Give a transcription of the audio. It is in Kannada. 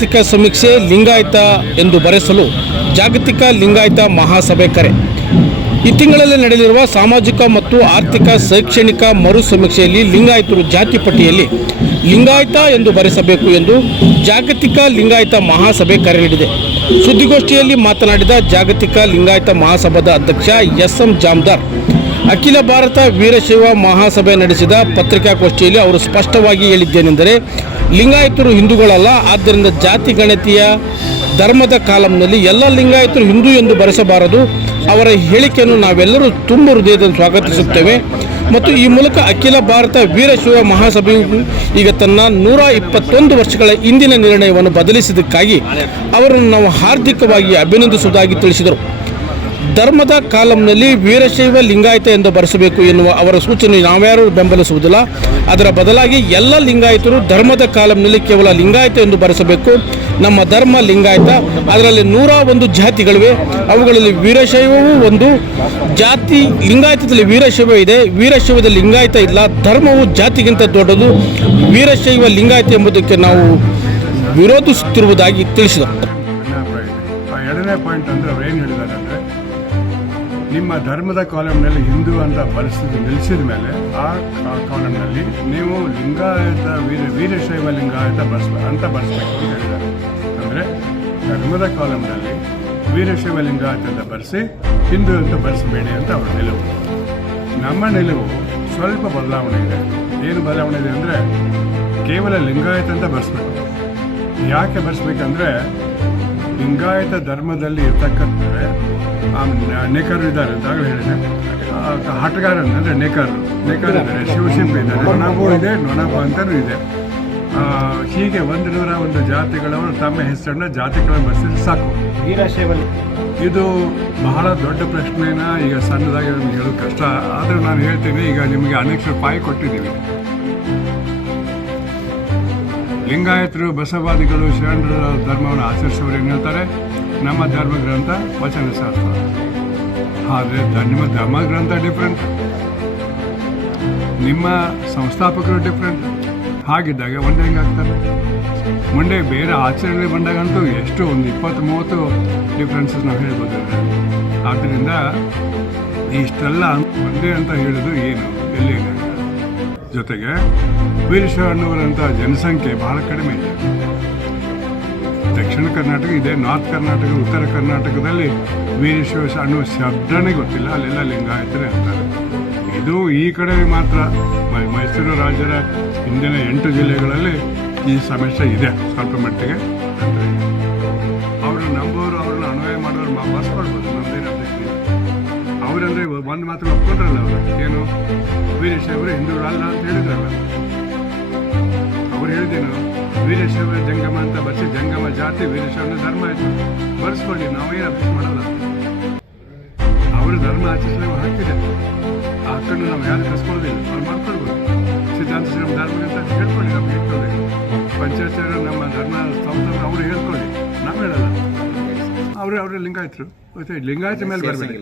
ಆರ್ಥಿಕ ಸಮೀಕ್ಷೆ ಲಿಂಗಾಯತ ಎಂದು ಬರೆಸಲು ಜಾಗತಿಕ ಲಿಂಗಾಯತ ಮಹಾಸಭೆ ಕರೆ. ಈ ತಿಂಗಳಲ್ಲಿ ನಡೆಯಲಿರುವ ಸಾಮಾಜಿಕ ಮತ್ತು ಆರ್ಥಿಕ, ಶೈಕ್ಷಣಿಕ ಮರು ಸಮೀಕ್ಷೆಯಲ್ಲಿ ಲಿಂಗಾಯತರು ಜಾತಿ ಪಟ್ಟಿಯಲ್ಲಿ ಲಿಂಗಾಯತ ಎಂದು ಬರೆಸಬೇಕು ಎಂದು ಜಾಗತಿಕ ಲಿಂಗಾಯತ ಮಹಾಸಭೆ ಕರೆ ನೀಡಿದೆ ಸುದ್ದಿಗೋಷ್ಠಿಯಲ್ಲಿ ಮಾತನಾಡಿದ ಜಾಗತಿಕ ಲಿಂಗಾಯತ ಮಹಾಸಭಾದ ಅಧ್ಯಕ್ಷ ಎಸ್ ಎಂ ಜಾಮ್ದಾರ್, ಅಖಿಲ ಭಾರತ ವೀರಶೈವ ಮಹಾಸಭೆ ನಡೆಸಿದ ಪತ್ರಿಕಾಗೋಷ್ಠಿಯಲ್ಲಿ ಅವರು ಸ್ಪಷ್ಟವಾಗಿ ಹೇಳಿದ್ದೇನೆಂದರೆ ಲಿಂಗಾಯತರು ಹಿಂದೂಗಳಲ್ಲ, ಆದ್ದರಿಂದ ಜಾತಿ ಗಣತಿಯ ಧರ್ಮದ ಕಾಲಂನಲ್ಲಿ ಎಲ್ಲ ಲಿಂಗಾಯತರು ಹಿಂದೂ ಎಂದು ಬರೆಸಬಾರದು. ಅವರ ಹೇಳಿಕೆಯನ್ನು ನಾವೆಲ್ಲರೂ ತುಂಬ ಹೃದಯದಲ್ಲಿ ಸ್ವಾಗತಿಸುತ್ತೇವೆ. ಮತ್ತು ಈ ಮೂಲಕ ಅಖಿಲ ಭಾರತ ವೀರಶೈವ ಮಹಾಸಭೆಯು ಈಗ ತನ್ನ ನೂರ ಇಪ್ಪತ್ತೊಂದು ವರ್ಷಗಳ ಇಂದಿನ ನಿರ್ಣಯವನ್ನು ಬದಲಿಸಿದ್ದಕ್ಕಾಗಿ ಅವರನ್ನು ನಾವು ಹಾರ್ದಿಕವಾಗಿ ಅಭಿನಂದಿಸುವುದಾಗಿ ತಿಳಿಸಿದರು. ಧರ್ಮದ ಕಾಲಂನಲ್ಲಿ ವೀರಶೈವ ಲಿಂಗಾಯತ ಎಂದು ಬರೆಸಬೇಕು ಎನ್ನುವ ಅವರ ಸೂಚನೆ ನಾವ್ಯಾರು ಬೆಂಬಲಿಸುವುದಿಲ್ಲ. ಅದರ ಬದಲಾಗಿ ಎಲ್ಲ ಲಿಂಗಾಯತರು ಧರ್ಮದ ಕಾಲಂನಲ್ಲಿ ಕೇವಲ ಲಿಂಗಾಯತ ಎಂದು ಬರೆಸಬೇಕು. ನಮ್ಮ ಧರ್ಮ ಲಿಂಗಾಯತ, ಅದರಲ್ಲಿ ನೂರ ಒಂದು ಜಾತಿಗಳಿವೆ. ಅವುಗಳಲ್ಲಿ ವೀರಶೈವವೂ ಒಂದು. ಜಾತಿ ಲಿಂಗಾಯತದಲ್ಲಿ ವೀರಶೈವ ಇದೆ. ವೀರಶೈವದ ಲಿಂಗಾಯತ ಇಲ್ಲ. ಧರ್ಮವು ಜಾತಿಗಿಂತ ದೊಡ್ಡದು. ವೀರಶೈವ ಲಿಂಗಾಯತ ಎಂಬುದಕ್ಕೆ ನಾವು ವಿರೋಧಿಸುತ್ತಿರುವುದಾಗಿ ತಿಳಿಸಿದರು. ಎರಡನೇ ಪಾಯಿಂಟ್ ಅಂದರೆ ಅವ್ರು ಏನು ಹೇಳಿದ್ದಾರೆ ಅಂದರೆ ನಿಮ್ಮ ಧರ್ಮದ ಕಾಲಮ್ನಲ್ಲಿ ಹಿಂದೂ ಅಂತ ಪರಿಸ್ಥಿತಿ ನಿಲ್ಲಿಸಿದ ಮೇಲೆ ಆ ಕಾಲಂನಲ್ಲಿ ನೀವು ಲಿಂಗಾಯತ ವೀರ ವೀರಶೈವ ಲಿಂಗಾಯತ ಬರ್ಸ್ಬೇಕು ಅಂತ ಬರೆಸ್ಬೇಕು ಅಂತ ಹೇಳಿದ್ದಾರೆ ಅಂದರೆ ಧರ್ಮದ ಕಾಲಂನಲ್ಲಿ ವೀರಶೈವ ಲಿಂಗಾಯತ ಅಂತ ಬರೆಸಿ, ಹಿಂದೂ ಅಂತ ಬರೆಸಬೇಡಿ ಅಂತ ಅವರ ನಿಲುವು. ನಮ್ಮ ನಿಲುವು ಸ್ವಲ್ಪ ಬದಲಾವಣೆ ಇದೆ. ಏನು ಬದಲಾವಣೆ ಇದೆ ಅಂದರೆ ಕೇವಲ ಲಿಂಗಾಯತ ಅಂತ ಬರೆಸ್ಬೇಕು. ಯಾಕೆ ಬರೆಸ್ಬೇಕಂದ್ರೆ ಲಿಂಗಾಯತ ಧರ್ಮದಲ್ಲಿ ನ- ನೇಕಾರರು ಇದ್ದಾರೆ ಅಂತ ಆಗಲೇ ಹೇಳಿದೆ. ಆಟಗಾರರು ಅಂದರೆ ನೇಕಾರರು. ನೇಕಾರ ಇದ್ದಾರೆ ಶಿವಶಿಲ್ಪ ಇದ್ದಾರೆ ನೊಣಬು ಇದೆ ನೊಣಬು ಅಂತಲೂ ಇದೆ. ಹೀಗೆ ಒಂದು ನೂರ ಒಂದು ಜಾತಿಗಳವರು ತಮ್ಮ ಹೆಸರನ್ನ ಜಾತಿಗಳನ್ನು ಬರೆಸಿದ್ರೆ ಸಾಕು. ಇದು ಬಹಳ ದೊಡ್ಡ ಪ್ರಶ್ನೆನ ಈಗ ಸಣ್ಣದಾಗಿ ನಮ್ಗೆ ಹೇಳೋದು ಕಷ್ಟ. ಆದರೆ ನಾನು ಹೇಳ್ತೀನಿ ಈಗ ನಿಮಗೆ ಅನೇಕ ರೂಪಾಯಿ ಕೊಟ್ಟಿದ್ದೀವಿ. ಲಿಂಗಾಯತರು ಬಸವಾದಿಗಳು ಶರಣರ ಧರ್ಮವನ್ನು ಆಚರಿಸುವವರು ಏನು ಹೇಳ್ತಾರೆ? ನಮ್ಮ ಧರ್ಮ ಗ್ರಂಥ ವಚನ ಶಾಸ್ತ್ರ. ಆದರೆ ನಿಮ್ಮ ಧರ್ಮ ಗ್ರಂಥ ಡಿಫ್ರೆಂಟ್ ನಿಮ್ಮ ಸಂಸ್ಥಾಪಕರು ಡಿಫ್ರೆಂಟ್ ಹಾಗಿದ್ದಾಗ ಒಂದೇ ಹೆಂಗಾಗ್ತಾರೆ ಮುಂದೆ ಬೇರೆ ಆಚರಣೆ ಬಂದಾಗಂತೂ ಎಷ್ಟು ಒಂದು ಇಪ್ಪತ್ತು, ಮೂವತ್ತು ಡಿಫ್ರೆನ್ಸಸ್ ನಾವು ಹೇಳ್ಬೋದು. ಆದ್ದರಿಂದ ಇಷ್ಟೆಲ್ಲ ಒಂದೇ ಅಂತ ಹೇಳೋದು ಏನು? ಎಲ್ಲಿ. ಜೊತೆಗೆ ವೀರಶೈವ ಅನ್ನುವರಂಥ ಜನಸಂಖ್ಯೆ ಬಹಳ ಕಡಿಮೆ ಇದೆ. ದಕ್ಷಿಣ ಕರ್ನಾಟಕ, ಇದೆ ನಾರ್ತ್ ಕರ್ನಾಟಕ, ಉತ್ತರ ಕರ್ನಾಟಕದಲ್ಲಿ ವೀರೇಶ್ವರ ಅನ್ನುವ ಶಬ್ದನೇ ಗೊತ್ತಿಲ್ಲ. ಅಲ್ಲೆಲ್ಲ ಲಿಂಗಾಯತರೇ ಅಂತಾರೆ. ಇದು ಈ ಕಡೆ ಮಾತ್ರ. ಮೈಸೂರು ರಾಜರ ಹಿಂದಿನ ಎಂಟು ಜಿಲ್ಲೆಗಳಲ್ಲಿ ಈ ಸಮಸ್ಯೆ ಇದೆ ಸ್ವಲ್ಪ ಮಟ್ಟಿಗೆ. ಅವರು ನಂಬೋರು ಅವ್ರನ್ನ ಅನ್ವಯ ಮಾಡೋರು ಬರ್ಸ್ಕೊಳ್ಬೋದು ನಮ್ದೇನು ಅಭ್ಯರ್ಥಿ ಅವರಂದ್ರೆ ಒಂದು ಮಾತ್ರ ಒಪ್ಕೊಂಡ್ರಲ್ಲ ಅವರು. ಏನು? ವೀರೇಶ್ವರ ಹಿಂದೂಗಳಲ್ಲ ಅಂತ ಹೇಳಿದ್ರಲ್ಲ. ಅವ್ರು ಹೇಳಿದೇನು ವೀರೇಶ್ವರ ಜಂಗಮ ಅಂತ ಬರ್ಸಿ ಜಂಗಮ ಜಾತಿ ವೀರಶೈವನ ಧರ್ಮ ಆಯ್ತು ಬರ್ಸ್ಕೊಳ್ಳಿ ನಾವೇನು ಅಭ್ಯಾಸ ಮಾಡಲ್ಲ ಅವರು ಧರ್ಮ ಆಚರಿಸಲು ಹಾಕಿದೆ ಆ ಹಕ್ಕನ್ನು ನಾವು ಯಾರು ಕಸ್ಕೊಳ್ಳೋದಿಲ್ಲ ಅವ್ರು ಮಾಡ್ಕೊಳ್ಬೋದು. ಸಿದ್ಧಾಂತ ಶ್ರೀ ಧರ್ಮ ಅಂತ ಹೇಳ್ಕೊಳ್ಳಿ ನಮ್ಗೆ ಹೇಳ್ಕೊಳ್ಳಿ. ಪಂಚಾಯತ್ ನಮ್ಮ ಧರ್ಮ ಸಂಸ್ಥೆ ಅವರು ಹೇಳ್ಕೊಳ್ಳಿ. ನಾವು ಹೇಳಲ್ಲ. ಅವರು ಅವರೇ ಲಿಂಗಾಯತರು. ಲಿಂಗಾಯತ ಮೇಲೆ ಬರಬೇಡಿ.